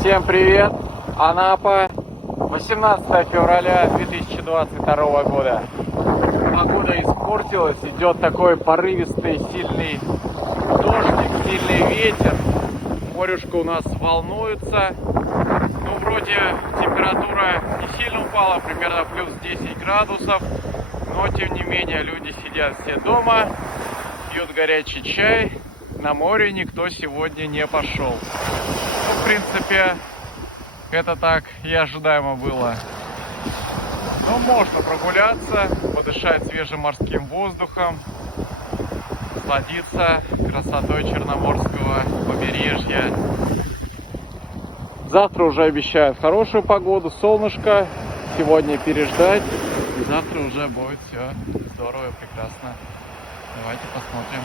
Всем привет! Анапа, 18 февраля 2022 года. Погода испортилась, идет такой порывистый, сильный дождик, сильный ветер. Морюшка у нас волнуется. Ну, вроде температура не сильно упала, примерно плюс 10 градусов. Но, тем не менее, люди сидят все дома, пьют горячий чай. На море никто сегодня не пошел. Ну, в принципе, это так и ожидаемо было. Но можно прогуляться, подышать свежим морским воздухом, насладиться красотой Черноморского побережья. Завтра уже обещают хорошую погоду, солнышко. Сегодня переждать. И завтра уже будет все здорово и прекрасно. Давайте посмотрим.